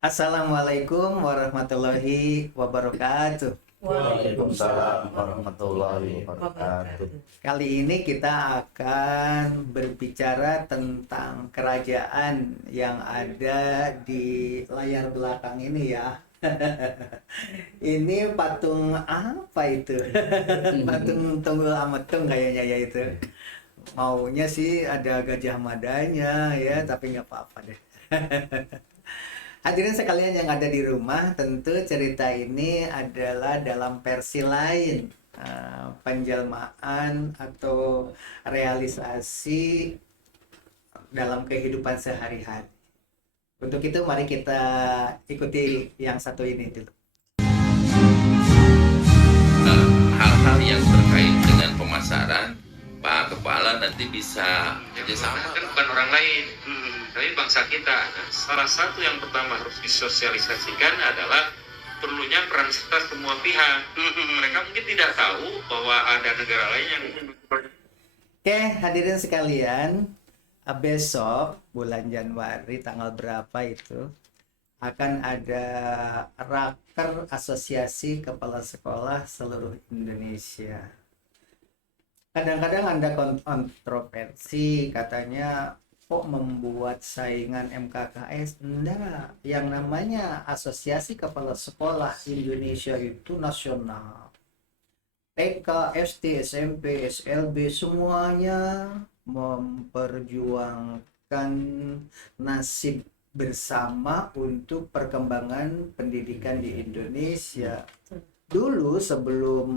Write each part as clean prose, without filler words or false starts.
Assalamualaikum warahmatullahi wabarakatuh. Waalaikumsalam warahmatullahi wabarakatuh. Kali ini kita akan berbicara tentang kerajaan yang ada di layar belakang ini ya. Ini patung apa itu? Patung Tunggul Ametung kayaknya ya itu. Maunya sih ada Gajah Madanya ya, tapi nggak apa-apa deh. Hadirin sekalian yang ada di rumah, tentu cerita ini adalah dalam versi lain, penjelmaan atau realisasi dalam kehidupan sehari-hari. Untuk itu mari kita ikuti yang satu ini dulu. Hal-hal yang terkait dengan pemasaran, Pak Kepala nanti bisa kerjasama. Kan bukan orang lain, tapi bangsa kita. Nah, salah satu yang pertama harus disosialisasikan adalah perlunya peran serta semua pihak. Mereka mungkin tidak tahu bahwa ada negara lain yang Oke, hadirin sekalian, besok bulan Januari tanggal berapa itu akan ada raker Asosiasi Kepala Sekolah seluruh Indonesia. Kadang-kadang ada kontroversi, katanya kok membuat saingan MKKS. Enggak, yang namanya Asosiasi Kepala Sekolah Indonesia itu nasional. TK, SD, SMP, SLB semuanya memperjuangkan nasib bersama untuk perkembangan pendidikan di Indonesia. Dulu sebelum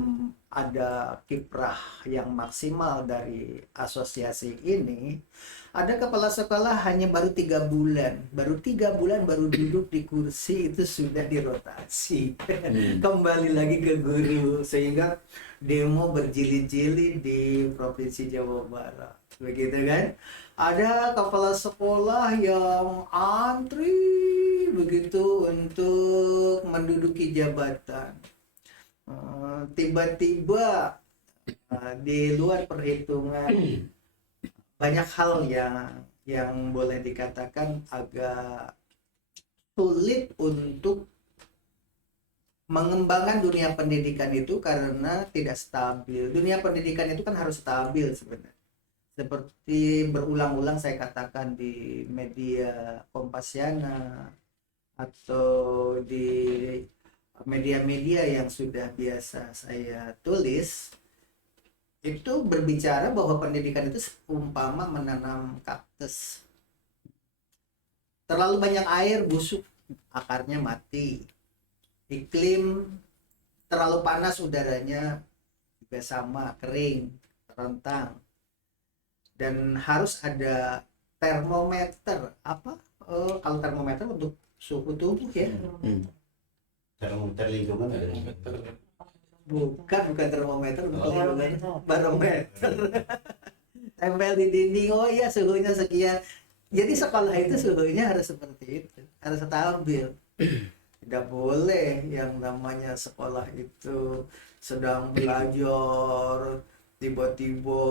ada kiprah yang maksimal dari asosiasi ini, ada kepala sekolah hanya baru 3 bulan, baru duduk di kursi itu sudah dirotasi, kembali lagi ke guru, sehingga demo berjilid-jilid di Provinsi Jawa Barat, begitu kan? Ada kepala sekolah yang antri begitu untuk menduduki jabatan. Tiba-tiba di luar perhitungan banyak hal yang boleh dikatakan agak sulit untuk mengembangkan dunia pendidikan itu karena tidak stabil. Dunia pendidikan itu kan harus stabil sebenarnya. Seperti berulang-ulang saya katakan di media Kompasiana atau di media-media yang sudah biasa saya tulis, itu berbicara bahwa pendidikan itu umpama menanam kaktus. Terlalu banyak air, busuk, akarnya mati. Iklim terlalu panas, udaranya juga sama, kering, terentang. Dan harus ada termometer. Apa? Kalau termometer untuk suhu tubuh ya. Termometer lingkungan ada. Bukan termometer, untuk lingkungan, barometer. Tempel di dinding, oh iya suhunya sekian. Jadi sekolah itu suhunya harus seperti itu, harus stabil. Tidak boleh yang namanya sekolah itu sedang belajar, tiba-tiba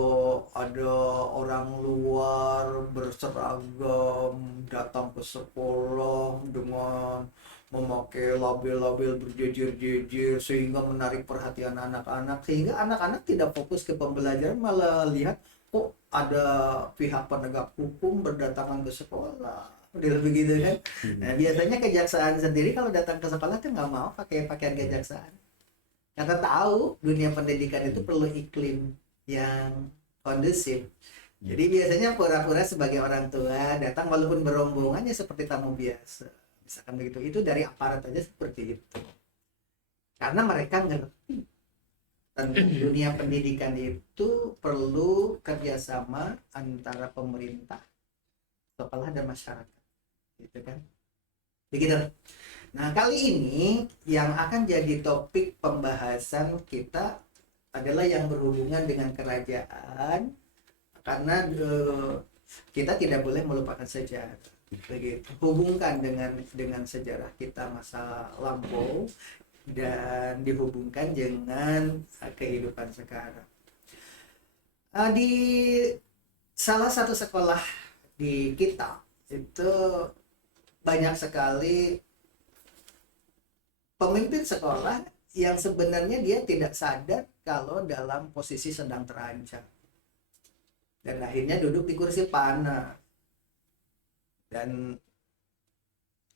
ada orang luar berseragam datang ke sekolah dengan memakai label-label berjejer-jejer sehingga menarik perhatian anak-anak, sehingga anak-anak tidak fokus ke pembelajaran, malah lihat kok ada pihak penegak hukum berdatangan ke sekolah, udah begitu kan. Nah biasanya kejaksaan sendiri kalau datang ke sekolah kan nggak mau pakai pakaian kejaksaan, karena tahu dunia pendidikan itu perlu iklim yang kondusif. Jadi biasanya pura-pura sebagai orang tua datang walaupun berombongannya seperti tamu biasa, misalkan begitu. Itu dari aparat aja seperti itu, karena mereka ngerti tentang dunia pendidikan itu perlu kerjasama antara pemerintah, sekolah, dan masyarakat, gitu kan, begitu. Nah kali ini yang akan jadi topik pembahasan kita adalah yang berhubungan dengan kerajaan, karena kita tidak boleh melupakan sejarah, begitu. Hubungkan dengan sejarah kita masa lampau dan dihubungkan dengan kehidupan sekarang. Di salah satu sekolah di kita itu banyak sekali pemimpin sekolah yang sebenarnya dia tidak sadar kalau dalam posisi sedang terancam. Dan akhirnya duduk di kursi panas. Dan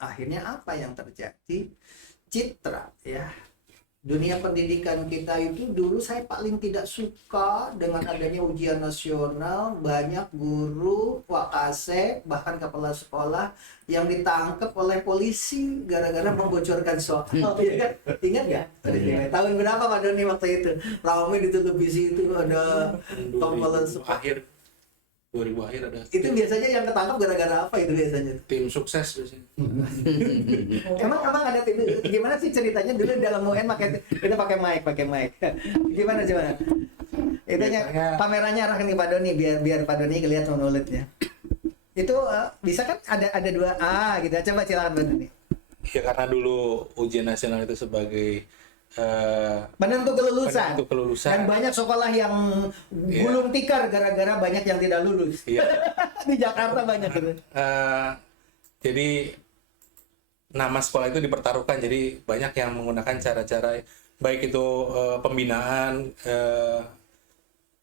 akhirnya apa yang terjadi? Citra ya. Dunia pendidikan kita itu dulu saya paling tidak suka dengan adanya ujian nasional, banyak guru, wakase, bahkan kepala sekolah yang ditangkap oleh polisi gara-gara membocorkan soal. Ya kan? Ingat nggak? Tahun berapa Pak Doni waktu itu? Ramai di televisi itu ada kepala sekolah. Akhir 2000 akhir ada Itu biasanya yang ketangkap gara-gara apa itu biasanya? tim sukses biasanya. Emang ada tim, gimana sih ceritanya dulu dalam UN kita pakai mic. Gimana? Itunya Biasanya- kameranya arahkan ke Pak Doni biar Pak Doni kelihatan mulutnya. Itu bisa kan ada dua gitu. Coba silakan Pak Doni. Ya karena dulu ujian nasional itu sebagai Penentu kelulusan. penentu kelulusan. Dan banyak sekolah yang gulung tikar gara-gara banyak yang tidak lulus. Iya. Di Jakarta banyak gitu. Jadi nama sekolah itu dipertaruhkan. Jadi banyak yang menggunakan cara-cara baik itu pembinaan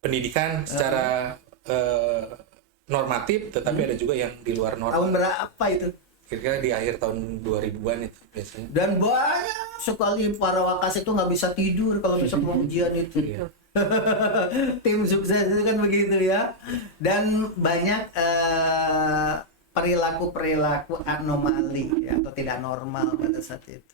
pendidikan secara normatif, tetapi ada juga yang di luar Tahun norma. berapa itu? Kira-kira di akhir tahun 2000-an itu biasanya. Dan banyak sekali para wakas itu nggak bisa tidur kalau besok mau ujian itu. Iya. Tim sukses itu kan begitu ya. Dan banyak perilaku anomali ya, atau tidak normal pada saat itu.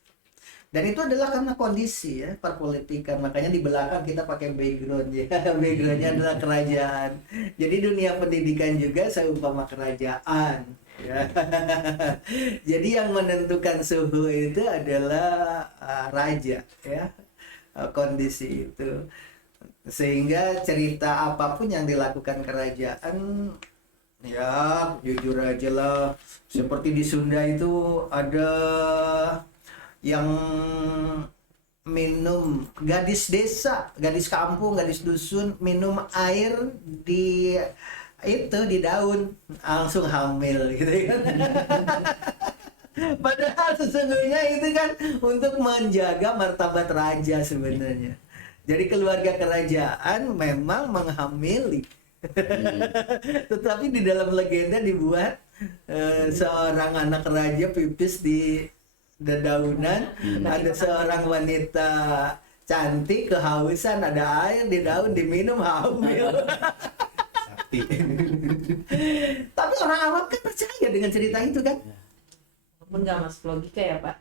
Dan itu adalah karena kondisi ya, perpolitikan. Makanya di belakang kita pakai background ya. Backgroundnya adalah kerajaan. Jadi dunia pendidikan juga seumpama kerajaan. Ya. Jadi yang menentukan suhu itu adalah raja ya, kondisi itu. Sehingga cerita apapun yang dilakukan kerajaan ya jujur aja lah, seperti di Sunda itu ada yang minum, gadis desa, gadis kampung, gadis dusun minum air di daun, langsung hamil gitu kan. Padahal sesungguhnya itu kan untuk menjaga martabat raja sebenarnya. Jadi keluarga kerajaan memang menghamili. Tetapi di dalam legenda dibuat seorang anak raja pipis di dedaunan, ada seorang wanita cantik kehausan, ada air di daun diminum hamil. Tapi orang awam kan percaya dengan cerita itu kan. Walaupun nggak masuk logika ya Pak.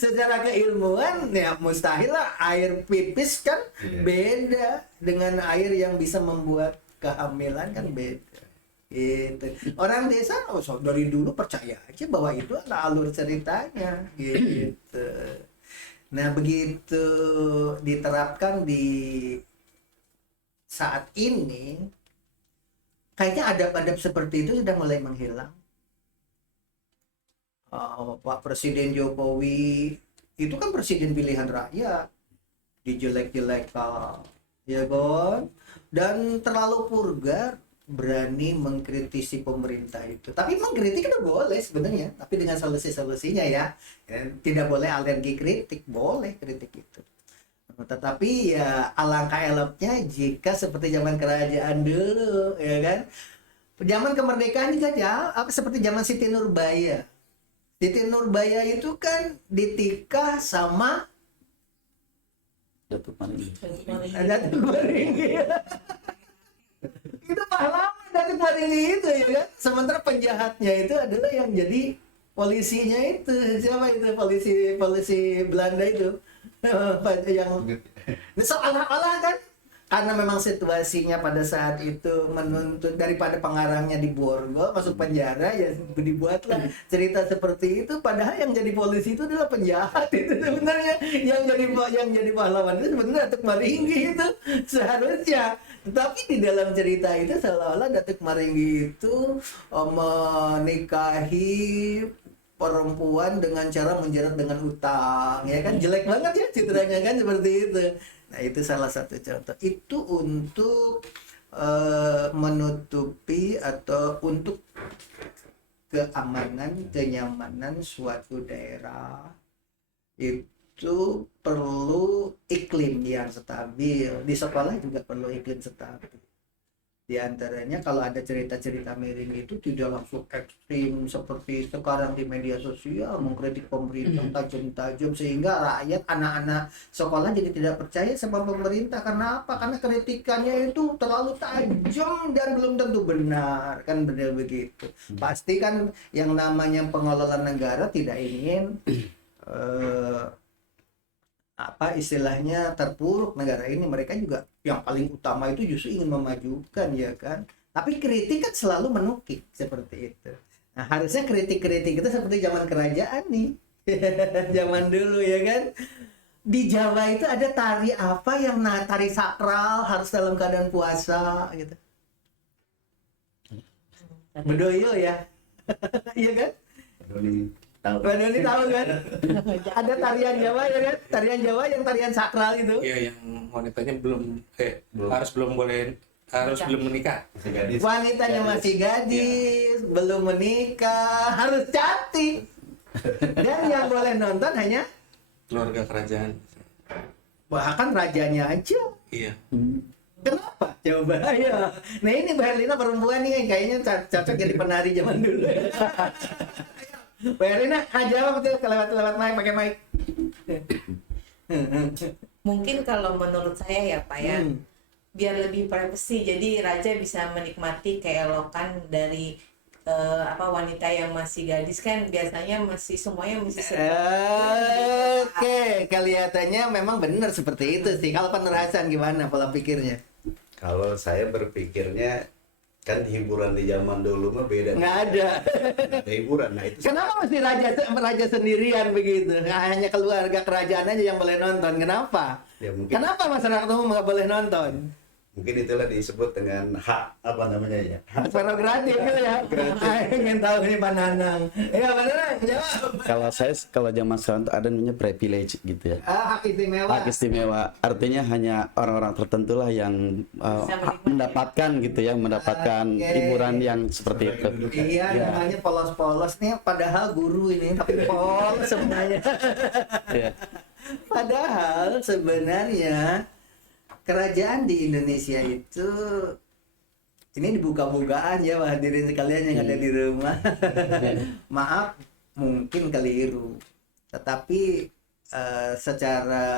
Secara keilmuan ya mustahil lah air pipis kan beda dengan air yang bisa membuat kehamilan kan beda. Gitu. Orang desa dari dulu percaya aja bahwa itu adalah alur ceritanya gitu. Nah begitu diterapkan di saat ini, kayaknya adab-adab seperti itu sudah mulai menghilang. Pak Presiden Jokowi itu kan presiden pilihan rakyat, dijelek-jelekan, ya kan? Dan terlalu vulgar, berani mengkritisi pemerintah itu. Tapi mengkritik itu boleh sebenarnya, tapi dengan solusi-solusinya ya. Tidak boleh alergi kritik, boleh kritik itu. Tetapi ya alangkah eloknya jika seperti zaman kerajaan dulu, ya kan? Zaman kemerdekaan juga ya, seperti zaman Siti Nurbaya. Siti Nurbaya itu kan ditikah sama Datuk Maringgi. Datuk Maringgi. Itu pahlawan Datuk Maringgi itu ya kan. Sementara penjahatnya itu adalah yang jadi polisinya itu. Siapa itu polisi Belanda itu? Yang seolah-olah kan karena memang situasinya pada saat itu menuntut daripada pengarangnya di Borgol masuk penjara ya dibuatlah cerita seperti itu, padahal yang jadi polisi itu adalah penjahat itu sebenarnya, yang jadi pahlawan itu sebenarnya Datuk Maringgi itu seharusnya. Tapi di dalam cerita itu seolah-olah Datuk Maringgi itu menikahi perempuan dengan cara menjerat dengan utang, ya kan, jelek banget ya citranya kan seperti itu. Nah itu salah satu contoh. Itu untuk menutupi atau untuk keamanan, kenyamanan suatu daerah itu perlu iklim yang stabil. Di sekolah juga perlu iklim stabil. Di antaranya kalau ada cerita-cerita miring itu tidak langsung ekstrim seperti sekarang di media sosial mengkritik pemerintah tajam-tajam sehingga rakyat, anak-anak sekolah jadi tidak percaya sama pemerintah. Karena apa? Karena kritikannya itu terlalu tajam dan belum tentu benar, kan benar begitu. Pasti kan yang namanya pengelola negara tidak ingin istilahnya terpuruk negara ini. Mereka juga yang paling utama itu justru ingin memajukan, ya kan. Tapi kritik kan selalu menukik seperti itu. Nah, harusnya kritik-kritik itu seperti zaman kerajaan nih. Zaman dulu, ya kan. Di Jawa itu ada tari apa yang tari sakral harus dalam keadaan puasa gitu. Bedoyo ya. Iya kan? Tahu. Ini tahu kan? Ada tarian Jawa, ya kan? Tarian Jawa yang tarian sakral itu. Iya, yang wanitanya harus belum menikah. Wanitanya masih gadis, belum menikah, harus cantik. Dan yang boleh nonton hanya Keluarga kerajaan. bahkan rajanya aja. Iya. Kenapa? Coba. Ayo. Nah ini Mbak Herlina perempuan nih, kayaknya cocok jadi penari zaman dulu. Mbak Herlina, jawab betul lewat mic, pakai mic. Mungkin kalau menurut saya ya Pak ya, biar lebih privacy, jadi raja bisa menikmati keelokan dari wanita yang masih gadis, kan biasanya masih semuanya masih Oke, kelihatannya memang benar seperti itu sih. Kalau penerasan gimana pola pikirnya? Kalau saya berpikirnya kan hiburan di zaman dulu mah beda. Nggak ada. Nggak ada hiburan. Nah itu Kenapa mesti raja sendirian begitu? Hanya keluarga kerajaan aja yang boleh nonton. Kenapa? ya mungkin Kenapa masyarakat umum nggak boleh nonton? itulah disebut dengan hak apa namanya ya. Hak Prerogatif gitu ya. Ingin tahu ini Pak Nanang. Ya Pak Nanang, jawab. Kalau zaman sekarang tuh ada namanya privilege gitu ya. Hak istimewa. Hak istimewa artinya hanya orang-orang tertentu lah yang mendapatkan gitu ya, mendapatkan hiburan yang seperti itu. Iya, namanya polos-polos nih, padahal guru ini tapi polos sebenarnya. Iya. Padahal sebenarnya kerajaan di Indonesia itu ini dibuka-bukaan ya hadirin sekalian yang ada di rumah. Maaf, mungkin keliru. Tetapi secara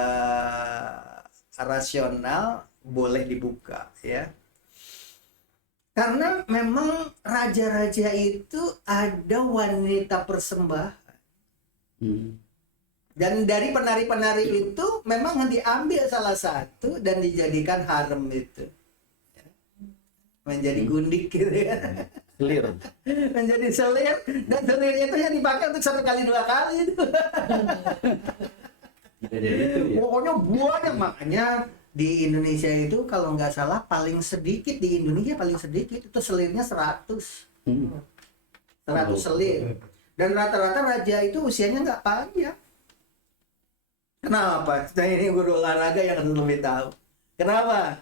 rasional boleh dibuka ya. Karena memang raja-raja itu ada wanita persembahan. Dan dari penari-penari itu memang diambil salah satu dan dijadikan harem itu. Menjadi gundik gitu ya. Clear. Menjadi selir, dan selirnya itu yang dipakai untuk 1 kali 2 kali itu. Pokoknya banyak, makanya di Indonesia itu kalau nggak salah paling sedikit di Indonesia paling sedikit itu selirnya 100 selir. Dan rata-rata raja itu usianya nggak panjang. Kenapa? Nah ini guru olahraga yang lebih tahu. Kenapa?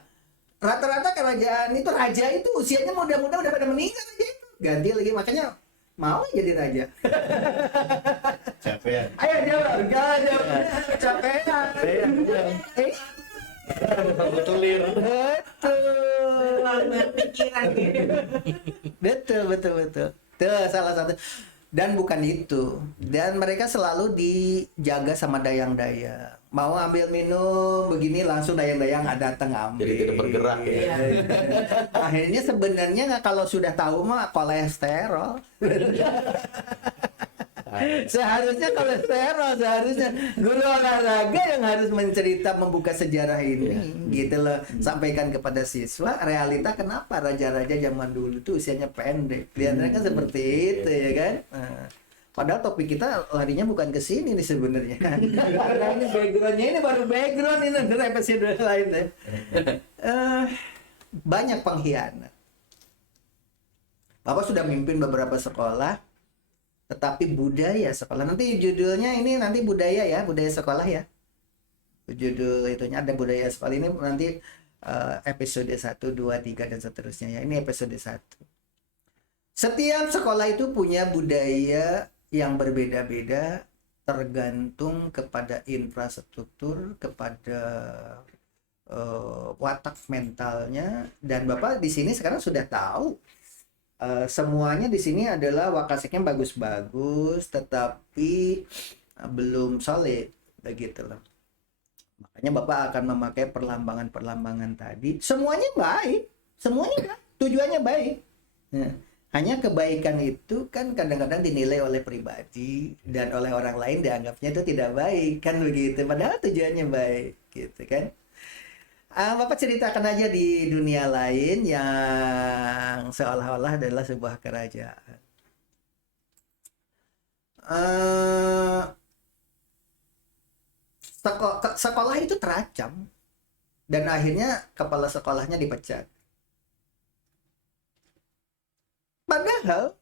Rata-rata kerajaan itu raja itu usianya muda-muda udah pada meninggal aja itu. Ganti lagi, makanya mau jadi raja. capek. Ayo jawab, jawab. Capean. Betulir. Betul. Tuh salah satu. Dan bukan itu. Dan mereka selalu dijaga sama dayang-dayang. Mau ambil minum begini langsung dayang-dayang datang ambil. Jadi tidak bergerak ya. Akhirnya sebenarnya kalau sudah tahu mah kolesterol. Seharusnya guru olahraga yang harus membuka sejarah ini gitu loh, sampaikan kepada siswa realita kenapa raja-raja zaman dulu tuh usianya pendek, kelihatannya kan seperti itu ya kan. Nah, padahal topik kita larinya bukan ke sini nih sebenarnya. Karena ini backgroundnya ini baru background ini dari episode lain deh. Banyak pengkhianat. Bapak sudah mimpin beberapa sekolah. Tetapi budaya sekolah, nanti judulnya ini nanti budaya sekolah ya. Judul itunya ada budaya sekolah ini nanti episode 1, 2, 3 dan seterusnya ya. Ini episode 1. Setiap sekolah itu punya budaya yang berbeda-beda, tergantung kepada infrastruktur, kepada watak mentalnya. Dan Bapak di sini sekarang sudah tahu semuanya di sini adalah Wakaseknya bagus-bagus, tetapi belum solid, begitu loh. Makanya Bapak akan memakai perlambangan-perlambangan tadi. Semuanya baik, tujuannya baik. Nah, hanya kebaikan itu kan kadang-kadang dinilai oleh pribadi dan oleh orang lain dianggapnya itu tidak baik, kan begitu. Padahal tujuannya baik, gitu kan. Bapak ceritakan aja di dunia lain yang seolah-olah adalah sebuah kerajaan. Sekolah itu terancam dan akhirnya kepala sekolahnya dipecat. Padahal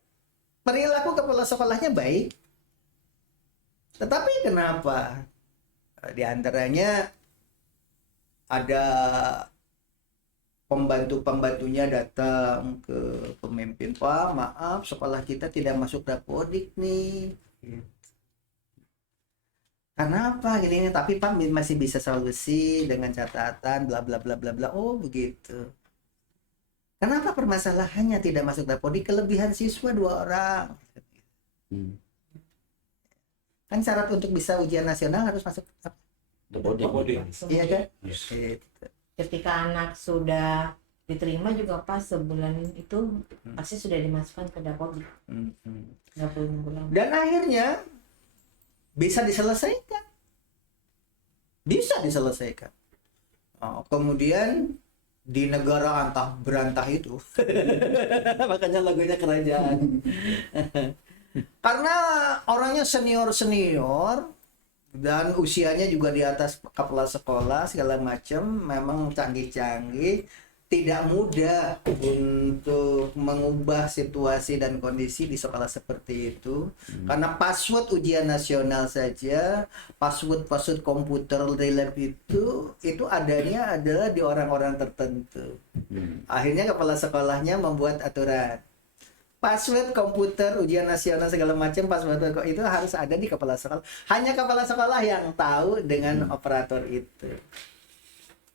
perilaku kepala sekolahnya baik. Tetapi kenapa? Di antaranya ada pembantu-pembantunya datang ke pemimpin, "Pak, maaf, sekolah kita tidak masuk Dapodik nih." Kenapa gini? Tapi Pak masih bisa solusi dengan catatan bla bla bla bla bla. Oh, begitu. Kenapa permasalahannya tidak masuk Dapodik? Kelebihan siswa 2 orang. Kan syarat untuk bisa ujian nasional harus masuk Dapodik. Iya kan? Ketika anak sudah diterima juga pas sebulan itu pasti sudah dimasukkan ke Dapodik. Nggak perlu nunggu lama. Dan akhirnya bisa diselesaikan. Kemudian di negara antah berantah itu, makanya lagunya kerajaan. Karena orangnya senior dan usianya juga di atas kepala sekolah segala macam, memang canggih-canggih, tidak mudah untuk mengubah situasi dan kondisi di sekolah seperti itu. Karena password ujian nasional saja, password komputer relab itu adanya adalah di orang-orang tertentu. Akhirnya kepala sekolahnya membuat aturan. Password komputer ujian nasional segala macam, password itu harus ada di kepala sekolah. Hanya kepala sekolah yang tahu dengan operator itu.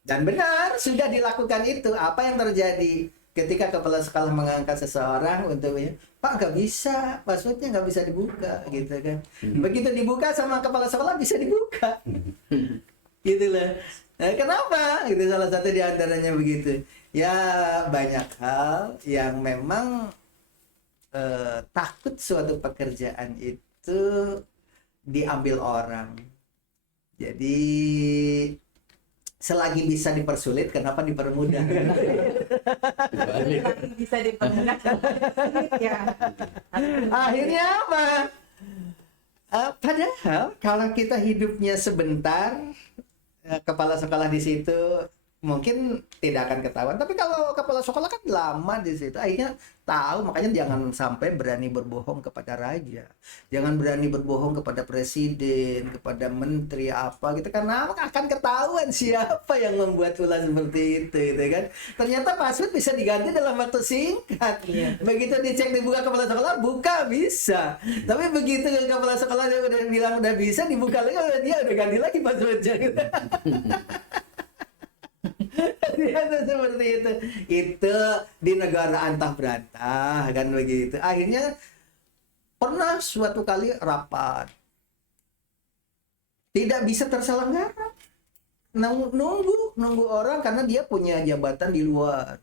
Dan benar, sudah dilakukan itu. Apa yang terjadi ketika kepala sekolah mengangkat seseorang untuk, "Pak, nggak bisa, passwordnya nggak bisa dibuka," gitu kan. Begitu dibuka sama kepala sekolah bisa dibuka. Gitu lah. Nah, kenapa? Itu salah satu di antaranya begitu. Ya, banyak hal yang memang takut suatu pekerjaan itu diambil orang. Jadi selagi bisa dipersulit, kenapa dipermudah? Selagi bisa dipermudah, ya. Akhirnya apa? Padahal kalau kita hidupnya sebentar, kepala sekolah di situ mungkin tidak akan ketahuan. Tapi kalau kepala sekolah kan lama di situ, akhirnya tahu. Makanya jangan sampai berani berbohong kepada raja, jangan berani berbohong kepada presiden, kepada menteri apa gitu, karena akan ketahuan siapa yang membuat ulah seperti itu, gitu kan. Ternyata password bisa diganti dalam waktu singkat. Begitu dicek dibuka kepala sekolah, buka bisa. Tapi begitu kepala sekolah dia udah bilang udah bisa, dibuka lagi, dia udah ganti lagi passwordnya. Gitu. Ternyata seperti itu di negara antah berantah kan begitu. Akhirnya pernah suatu kali rapat tidak bisa terselenggara, nunggu orang karena dia punya jabatan di luar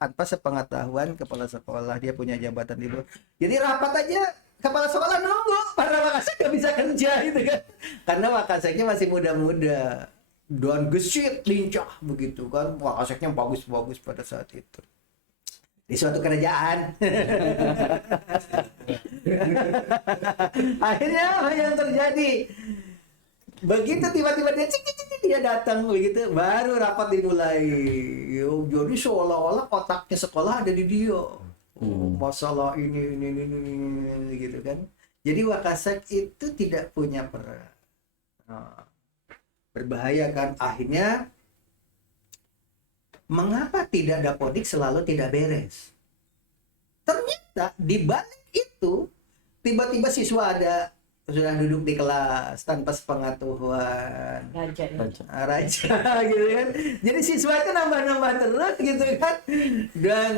tanpa sepengetahuan kepala sekolah, dia punya jabatan di luar. Jadi rapat aja kepala sekolah nunggu, para Wakasek nggak bisa kerja gitu kan, karena Wakaseknya masih muda-muda dan gesit lincah begitu kan. Wakaseknya bagus-bagus pada saat itu di suatu kerajaan. Akhirnya apa yang terjadi? Begitu tiba-tiba dia datang begitu, baru rapat dimulai. Jadi seolah-olah otaknya sekolah ada di dia. Masalah ini gitu kan. Jadi Wakasek itu tidak punya peran. Berbahaya kan. Akhirnya mengapa tidak Dapodik selalu tidak beres? Ternyata di balik itu tiba-tiba siswa ada sudah duduk di kelas tanpa sepengetahuan Raja ya. raja gitu kan. Jadi siswa itu nambah-nambah terus gitu kan. Dan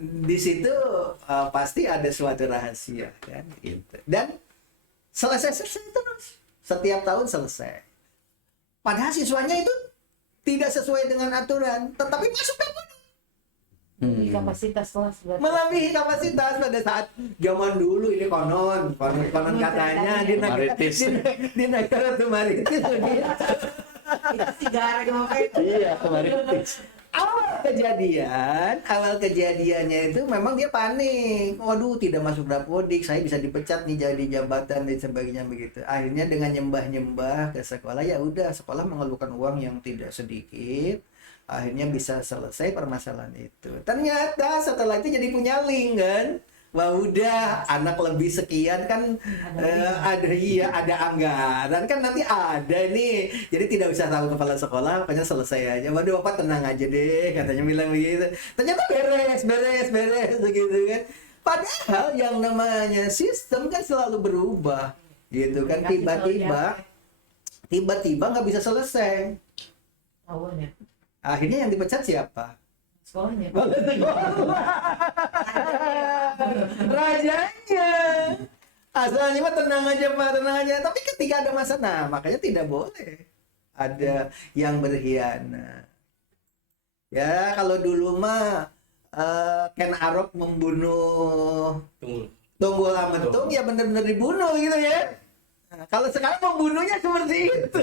di situ pasti ada suatu rahasia kan gitu. Dan selesai terus. Setiap tahun selesai. Padahal siswanya itu tidak sesuai dengan aturan, tetapi masuk ke Kapasitas kelas berarti. melebihi kapasitas pada saat zaman dulu ini konon katanya di negara Tumaritis. di negara Tumaritis begitu. Itu si Gareng apa itu? Iya, kemarin. awal kejadiannya itu memang dia panik. Waduh, tidak masuk Dapodik, saya bisa dipecat nih jadi jabatan dan sebagainya begitu. Akhirnya dengan nyembah ke sekolah, ya udah sekolah mengeluarkan uang yang tidak sedikit. Akhirnya bisa selesai permasalahan itu. Ternyata setelah itu jadi punya link kan. Wah udah anak lebih sekian kan ada anggaran kan nanti ada nih. Jadi tidak usah tahu kepala sekolah, pokoknya selesai aja. Waduh Bapak tenang aja deh katanya bilang begitu. Ternyata beres begitu kan. Padahal yang namanya sistem kan selalu berubah gitu kan. Tiba-tiba nggak bisa selesai. Awalnya. Akhirnya yang dipecat siapa? Sekolahnya. Rajanya. Asalnya mah tenang aja Pak, tenang aja. Tapi ketika ada masalah, nah makanya tidak boleh ada yang berkhianat. Ya kalau dulu mah Ken Arok membunuh Tunggul Ametung ya benar-benar dibunuh gitu ya. Nah, kalau sekarang membunuhnya seperti itu.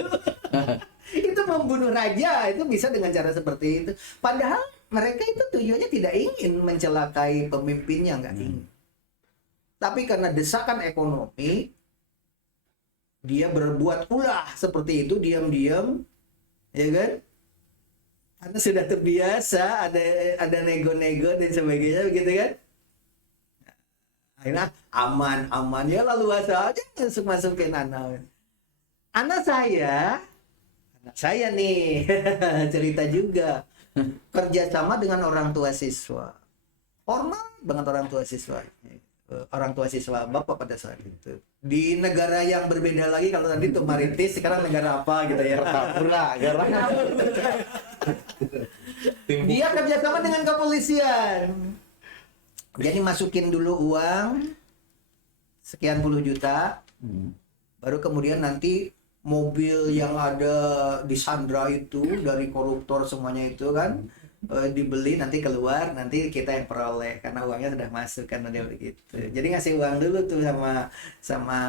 Itu membunuh raja itu bisa dengan cara seperti itu. Padahal mereka itu tujuannya tidak ingin mencelakai pemimpinnya, nggak ingin. Tapi karena desakan ekonomi, dia berbuat ulah seperti itu diam-diam, ya kan? Karena sudah terbiasa ada nego-nego dan sebagainya, begitu kan? Akhirnya aman ya lalu aja masukin anak saya nih cerita juga kerjasama dengan orang tua siswa, formal banget orang tua siswa bapak pada saat itu di negara yang berbeda lagi. Kalau tadi tuh Maritis, sekarang negara apa gitu ya. Dia kerjasama dengan kepolisian, jadi masukin dulu uang sekian puluh juta, baru kemudian nanti mobil yang ada di Sandra itu dari koruptor semuanya itu kan dibeli, nanti keluar, nanti kita yang peroleh karena uangnya sudah masuk kan, ada begitu. Jadi ngasih uang dulu tuh sama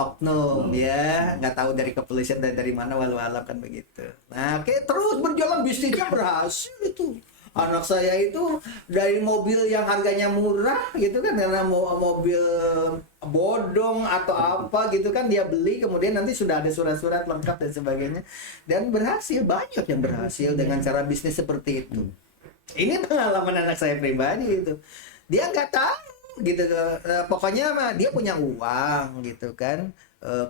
oknum ya, nggak tahu dari kepolisian dari mana, walau alam kan begitu. Nah kayak terus berjalan, bisnisnya berhasil itu. Anak saya itu dari mobil yang harganya murah gitu kan, karena mobil bodong atau apa gitu kan dia beli, kemudian nanti sudah ada surat-surat lengkap dan sebagainya, dan berhasil. Banyak yang berhasil dengan cara bisnis seperti itu. Ini pengalaman anak saya pribadi itu. Dia nggak tahu gitu, pokoknya mah dia punya uang gitu kan,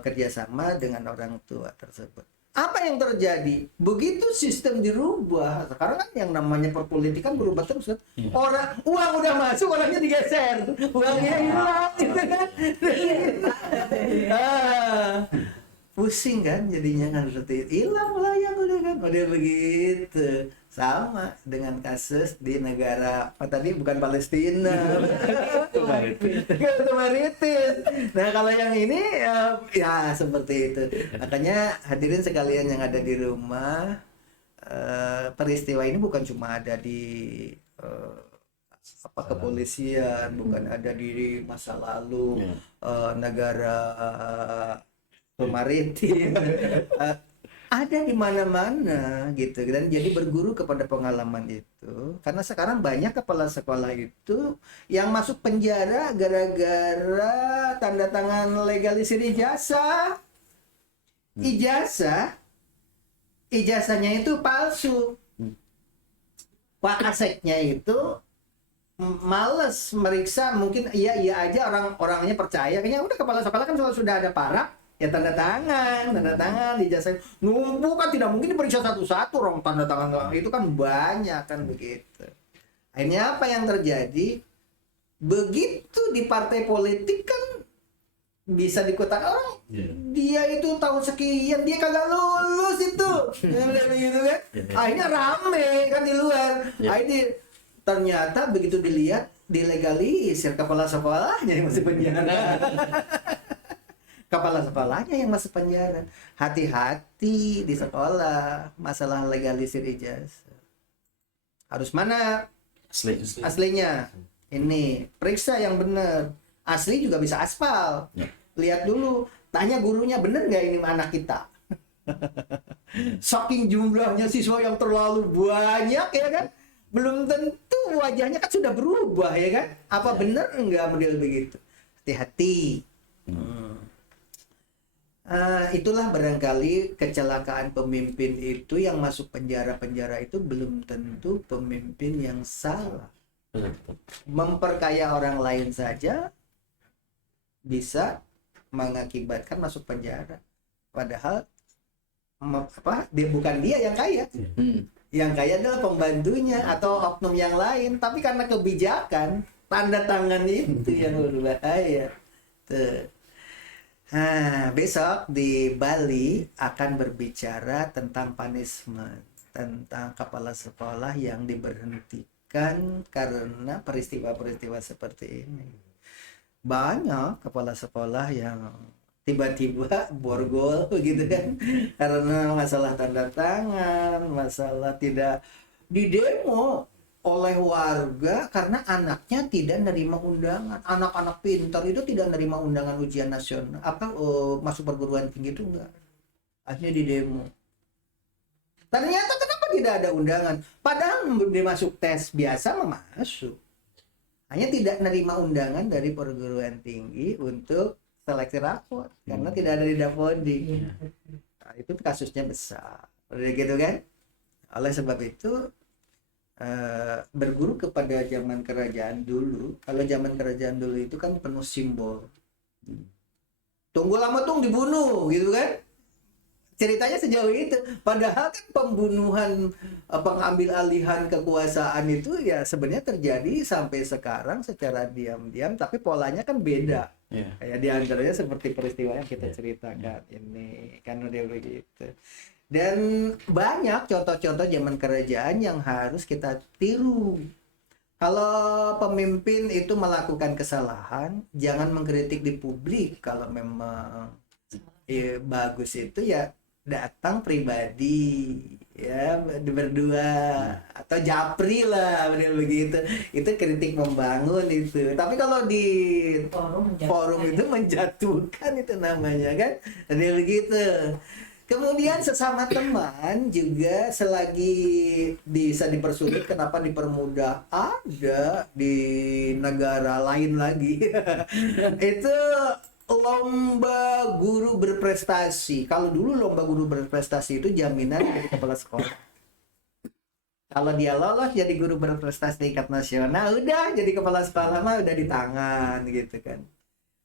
kerjasama dengan orang tua tersebut. Apa yang terjadi? Begitu sistem dirubah, sekarang kan yang namanya perpolitikan berubah terus kan. Uang udah masuk, orangnya digeser, uangnya hilang gitu kan. Pusing kan jadinya kan, seperti hilang lah yang udah begitu. Sama dengan kasus di negara apa tadi, bukan Palestina, Tumaritis. Nah kalau yang ini ya seperti itu. Makanya hadirin sekalian yang ada di rumah, peristiwa ini bukan cuma ada di kepolisian, bukan ada di masa lalu negara Tumaritis. Ada di mana-mana gitu, dan jadi berguru kepada pengalaman itu. Karena sekarang banyak kepala sekolah itu yang masuk penjara gara-gara tanda tangan legalisir ijazah. Ijazahnya itu palsu. Pak Aseknya itu males meriksa, mungkin iya aja, orangnya percaya, kayaknya udah kepala sekolah kan sudah ada paraf, ya tanda tangan ijazah. Numpuk kan, tidak mungkin diperiksa satu-satu, orang tanda tangan itu kan banyak kan begitu. Akhirnya apa yang terjadi? Begitu di partai politik kan bisa dikutakan orang dia itu tahun sekian dia kagak lulus itu gitu kan. Akhirnya rame kan di luar. Akhirnya ternyata begitu dilihat dilegalisir, kepala sekolahnya yang masih penjara. Kepala sekolahnya yang masuk penjara. Hati-hati di sekolah masalah legalisir ijazah. Harus mana aslinya? Ini periksa yang benar. Asli juga bisa aspal. Lihat dulu, tanya gurunya, bener nggak ini anak kita? Saking jumlahnya siswa yang terlalu banyak ya kan, belum tentu wajahnya kan sudah berubah ya kan. Apa bener enggak model begitu? Hati-hati. Itulah barangkali kecelakaan pemimpin itu, yang masuk penjara-penjara itu belum tentu pemimpin yang salah. Memperkaya orang lain saja bisa mengakibatkan masuk penjara. Padahal bukan dia yang kaya. Yang kaya adalah pembantunya atau oknum yang lain. Tapi karena kebijakan, tanda tangan itu yang berbahaya. Tuh. Nah, besok di Bali akan berbicara tentang punishment, tentang kepala sekolah yang diberhentikan karena peristiwa-peristiwa seperti ini. Banyak kepala sekolah yang tiba-tiba borgol gitu kan, karena masalah tanda tangan, masalah tidak didemo oleh warga karena anaknya tidak menerima undangan. Anak-anak pintar itu tidak menerima undangan ujian nasional masuk perguruan tinggi itu enggak. Akhirnya didemo. Ternyata kenapa tidak ada undangan? Padahal dia masuk tes biasa masuk. Hanya tidak menerima undangan dari perguruan tinggi untuk seleksi rapor karena tidak ada di Dapodi. Nah, itu kasusnya besar. Udah gitu kan? Oleh sebab itu berguru kepada zaman kerajaan dulu. Kalau zaman kerajaan dulu itu kan penuh simbol. Tunggu lama dibunuh gitu kan? Ceritanya sejauh itu. Padahal kan pembunuhan, pengambil alihan kekuasaan itu ya sebenarnya terjadi sampai sekarang secara diam-diam, tapi polanya kan beda. Kayak diantaranya seperti peristiwa yang kita ceritakan ini kan udah begitu. Dan banyak contoh-contoh zaman kerajaan yang harus kita tiru. Kalau pemimpin itu melakukan kesalahan, jangan mengkritik di publik. Kalau memang bagus itu ya datang pribadi ya, berdua atau japri lah begitu. Itu kritik membangun itu. Tapi kalau di forum itu menjatuhkan itu namanya kan. Jadi begitu. Kemudian sesama teman juga selagi bisa dipersulit, kenapa dipermudah? Ada di negara lain lagi. Itu lomba guru berprestasi. Kalau dulu lomba guru berprestasi itu jaminan dari kepala sekolah. Kalau dia lolos jadi guru berprestasi tingkat nasional, udah jadi kepala sekolah mah udah di tangan gitu kan.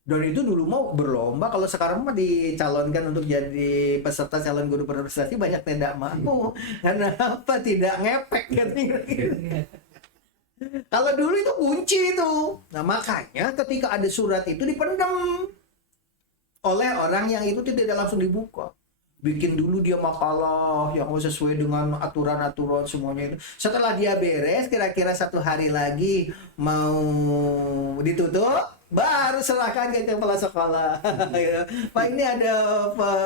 Dan itu dulu mau berlomba, kalau sekarang mah dicalonkan untuk jadi peserta calon guru berprestasi banyak tidak mau. Karena apa? Tidak ngepek katanya gitu. Kalau dulu itu kunci itu. Nah, makanya ketika ada surat itu dipendam oleh orang yang itu tidak langsung dibuka. Bikin dulu dia makalah yang sesuai dengan aturan-aturan semuanya itu. Setelah dia beres, kira-kira 1 hari lagi mau ditutup, baru serahkan ke kepala sekolah. Pak, ini ada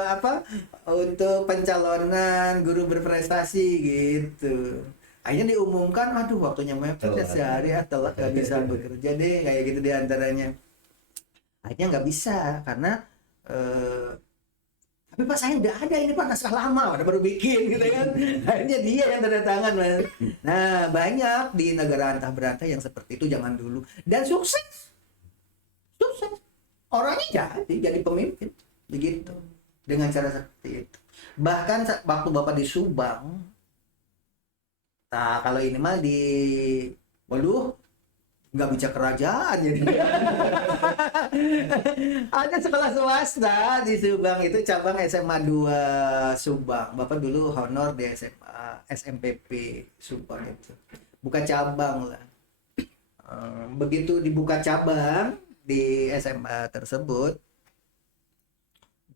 apa untuk pencalonan guru berprestasi gitu. Akhirnya diumumkan, aduh waktunya mepet ya, sehari telat gak bisa bekerja deh, kayak gitu diantaranya. Akhirnya nggak bisa karena tapi Pak saya udah ada ini Pak, naskah lama udah baru bikin gitu kan. Akhirnya dia yang tanda tangan Mas. Nah banyak di negara antah berantah yang seperti itu zaman dulu dan sukses orangnya jadi pemimpin begitu dengan cara seperti itu. Bahkan waktu Bapak di Subang, nah kalau ini mah waduh nggak bisa kerajaan jadi. Ada sekolah swasta di Subang itu cabang SMA 2 Subang. Bapak dulu honor di SMA SMPP Subang itu. Buka cabang lah. Begitu dibuka cabang di SMA tersebut,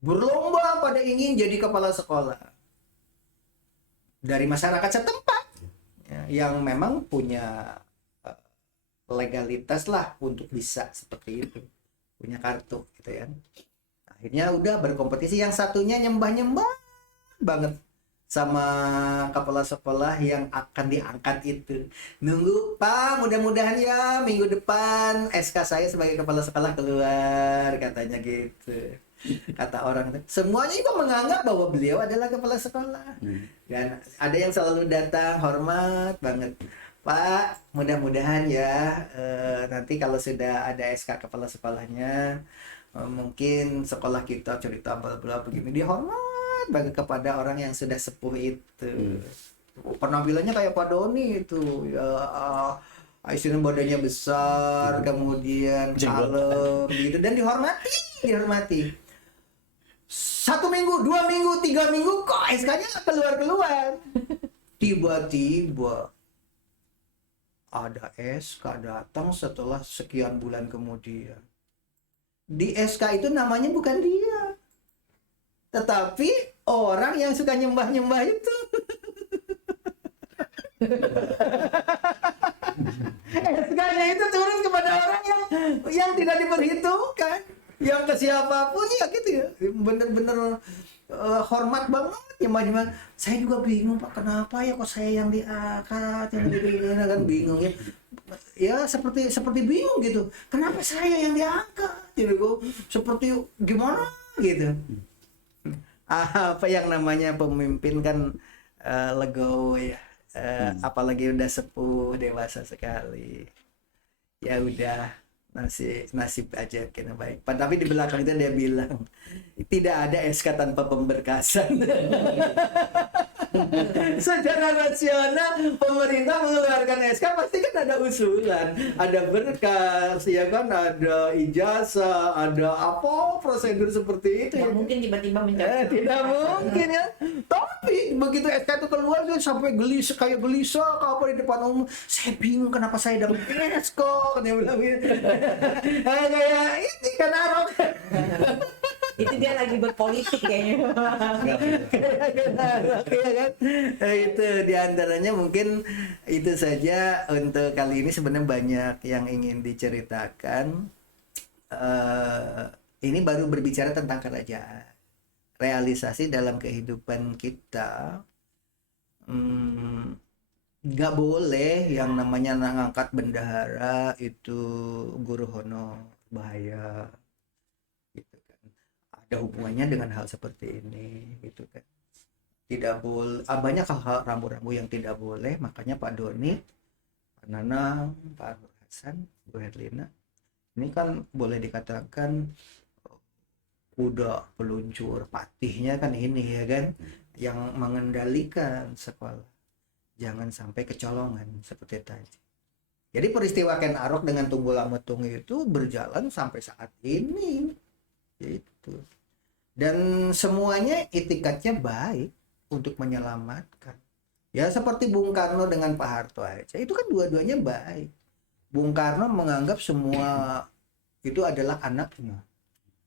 berlomba pada ingin jadi kepala sekolah dari masyarakat setempat ya, yang memang punya legalitas lah untuk bisa seperti itu, punya kartu gitu ya. Akhirnya udah berkompetisi, yang satunya nyembah banget sama kepala sekolah yang akan diangkat itu. Nunggu, Pak, mudah-mudahan ya minggu depan SK saya sebagai kepala sekolah keluar, katanya gitu. Kata orang, semuanya itu menganggap bahwa beliau adalah kepala sekolah. Dan ada yang selalu datang, hormat banget. Pak, mudah-mudahan ya nanti kalau sudah ada SK kepala sekolahnya, mungkin sekolah kita cerita bla bla begini, dihormat bagi kepada orang yang sudah sepuh itu. Penampilannya kayak Pak Doni itu ya, istilahnya badannya besar, kemudian kalem gitu, dan dihormati. 1 minggu, 2 minggu, 3 minggu kok SK-nya keluar. Tiba-tiba ada SK datang setelah sekian bulan kemudian. Di SK itu namanya bukan dia, tetapi orang yang suka nyembah itu. SK-nya itu turun kepada orang yang tidak diperhitungkan, yang ke siapapun ya gitu ya, bener-bener hormat banget, nyembah. Saya juga bingung, Pak, kenapa ya kok saya yang diangkat, yang diberikan, kan bingung ya. Ya seperti bingung gitu, kenapa saya yang diangkat gitu, seperti gimana gitu. Apa yang namanya pemimpin kan legowo ya, apalagi udah sepuh dewasa sekali, ya udah nasib aja kena baik. Tapi di belakang itu dia bilang tidak ada SK tanpa pemberkasan. Secara rasional pemerintah mengeluarkan SK pasti kan ada usulan, ada berkas, ya kan, ada ijazah, ada apa prosedur seperti itu. Nggak mungkin tiba-tiba mencabut. Tidak mungkin ya. Tapi begitu SK itu keluar dia sampai gelisah apa di depan umum. Saya bingung kenapa saya dapat SK, dia bilang gitu. Kayak ini kan Arok. Itu dia lagi berpolitik kayaknya. Itu diantaranya mungkin itu saja untuk kali ini. Sebenarnya banyak yang ingin diceritakan. Ini baru berbicara tentang kerajaan, realisasi dalam kehidupan kita. Nggak boleh yang namanya ngangkat bendahara itu guru honor, bahaya gitu kan. Ada hubungannya dengan hal seperti ini gitu kan. Tidak boleh, banyak hal-hal rambu-rambu yang tidak boleh. Makanya Pak Doni, Pak Nanang, Pak Nur Hasan, Bu Herlina, ini kan boleh dikatakan kuda peluncur patihnya kan ini ya kan, yang mengendalikan sekolah. Jangan sampai kecolongan seperti tadi. Jadi peristiwa Ken Arok dengan Tunggul Ametung itu berjalan sampai saat ini gitu. Dan semuanya itikadnya baik untuk menyelamatkan. Ya seperti Bung Karno dengan Pak Harto aja, itu kan dua-duanya baik. Bung Karno menganggap semua itu adalah anaknya.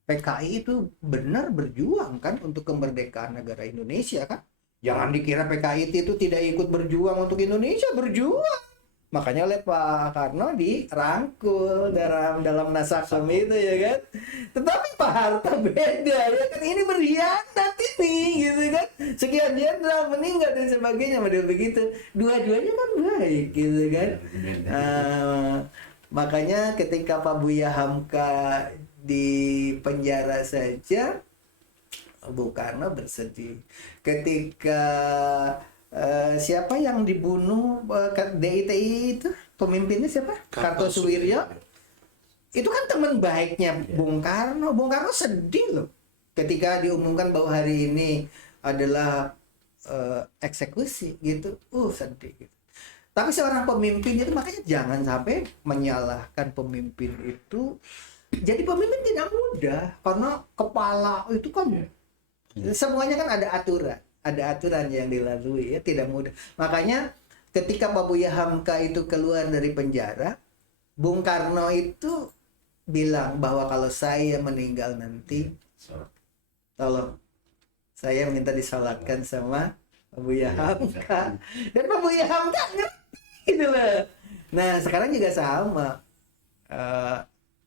PKI itu benar berjuang kan untuk kemerdekaan negara Indonesia kan. Jangan dikira PKI itu tidak ikut berjuang untuk Indonesia, berjuang. Makanya oleh Pak Karno dirangkul dalam Nasakom itu ya kan. Tetapi Pak Harto beda ya kan, ini berkhianat ini gitu kan. Sekian jenderal meninggal dan sebagainya, model begitu. Dua-duanya kan baik gitu kan. Makanya ketika Pak Buya Hamka di penjara saja, Bung Karno bersedih. Ketika siapa yang dibunuh DITI itu, pemimpinnya siapa? Kartosuwiryo. Itu kan teman baiknya Bung Karno. Bung Karno sedih loh ketika diumumkan bahwa hari ini adalah eksekusi gitu. Sedih gitu. Tapi seorang pemimpin itu, makanya jangan sampai menyalahkan pemimpin itu. Jadi pemimpin tidak mudah, karena kepala itu kan semuanya kan ada aturan yang dilalui ya, tidak mudah. Makanya ketika Pak Buya Hamka itu keluar dari penjara, Bung Karno itu bilang bahwa kalau saya meninggal nanti tolong saya minta disalatkan sama Pak Buya Hamka. Dan Pak Buya Hamka ngerti gitu loh. Nah sekarang juga sama.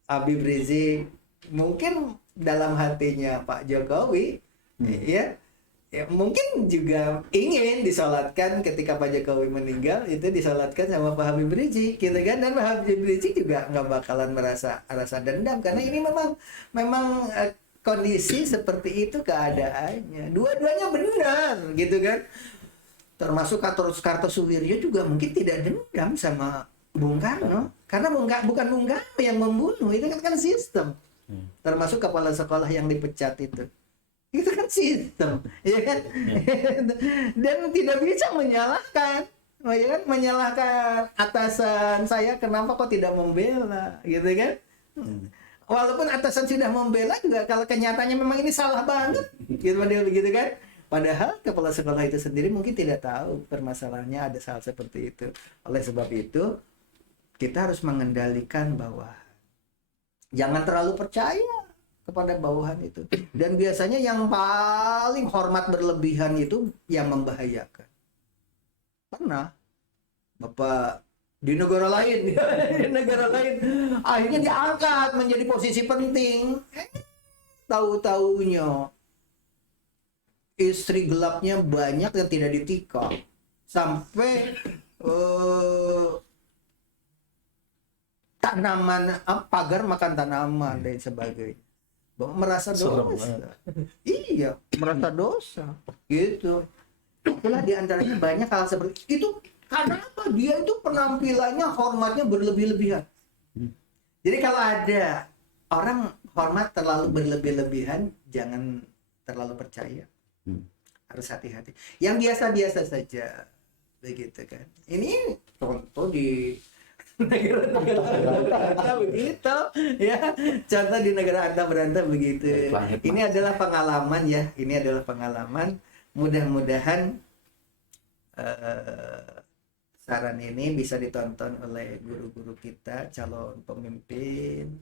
Habib Rizik mungkin dalam hatinya Pak Jokowi ya mungkin juga ingin disolatkan ketika Pak Jokowi meninggal, itu disolatkan sama Pak Habib Rizik gitu kan. Dan Pak Habib Rizik juga nggak bakalan merasa dendam karena ini memang kondisi seperti itu keadaannya. Dua-duanya benar gitu kan. Termasuk Kartosuwiryo juga mungkin tidak dendam sama Bung Karno karena bukan Bung Karno yang membunuh, itu kan sistem. Termasuk kepala sekolah yang dipecat itu kan sistem, ya kan? Dan tidak bisa menyalahkan, ya kan? Menyalahkan atasan saya kenapa kok tidak membela, gitu kan? Walaupun atasan sudah membela juga kalau kenyataannya memang ini salah banget, gitu kan? Padahal kepala sekolah itu sendiri mungkin tidak tahu permasalahannya ada hal seperti itu. Oleh sebab itu kita harus mengendalikan bawahan. Jangan terlalu percaya kepada bawahan itu. Dan biasanya yang paling hormat berlebihan itu yang membahayakan. Pernah Bapak di negara lain, akhirnya diangkat menjadi posisi penting. Tahu-taunya istri gelapnya banyak yang tidak ditikam. Sampai tanaman, pagar makan tanaman dan sebagainya. Merasa dosa. Iya, merasa dosa. Gitu. Itulah diantaranya banyak hal seperti itu. Kenapa dia itu penampilannya hormatnya berlebih-lebihan? Jadi kalau ada orang hormat terlalu berlebih-lebihan, jangan terlalu percaya. Harus hati-hati. Yang biasa-biasa saja, begitu kan. Ini contoh di negara begitu, ya. Contoh di negara Anta Beranta begitu. Ini adalah pengalaman ya. Ini adalah pengalaman. Mudah-mudahan saran ini bisa ditonton oleh guru-guru kita, calon pemimpin.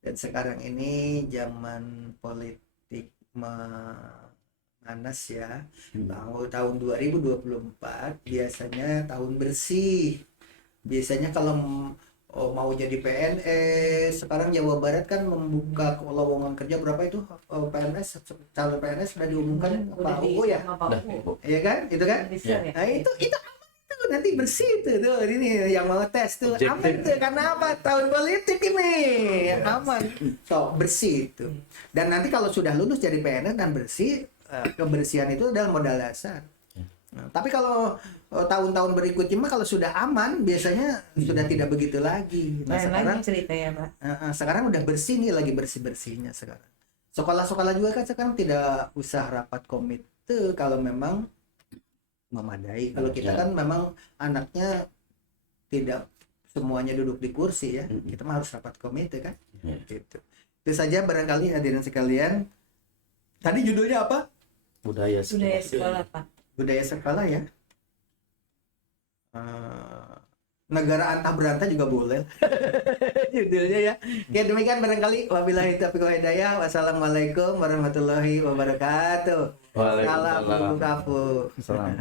Dan sekarang ini zaman politik panas ya. Tahun 2024 biasanya tahun bersih. Biasanya kalau mau jadi PNS, sekarang Jawa Barat kan membuka lowongan kerja berapa itu PNS, calon PNS sudah diumumkan Pak UU ya? Iya kan? Itu kan? Nah itu nanti bersih tuh ini yang mau tes tuh aman tuh, karena apa? Tahun politik ini aman, so bersih itu. Dan nanti kalau sudah lulus jadi PNS dan bersih, kebersihan itu adalah modal dasar. Nah, tapi kalau tahun-tahun berikutnya mah kalau sudah aman biasanya sudah tidak begitu lagi. Nah, sekarang cerita ya Pak. Sekarang udah bersih nih, lagi bersih-bersihnya sekarang. Sekolah-sekolah juga kan sekarang tidak usah rapat komite kalau memang memadai. Kalau kita kan memang anaknya tidak semuanya duduk di kursi ya. Kita mah harus rapat komite kan. Gitu. Itu saja barangkali hadirin sekalian. Tadi judulnya apa? Budaya Sekolah Pak. Budaya sekolah ya. Negara Antah Berantah juga boleh judulnya ya. Oke, demikian barangkali. Wabillahi taufiq wal hidayah. Wassalamualaikum warahmatullahi wabarakatuh. Salam.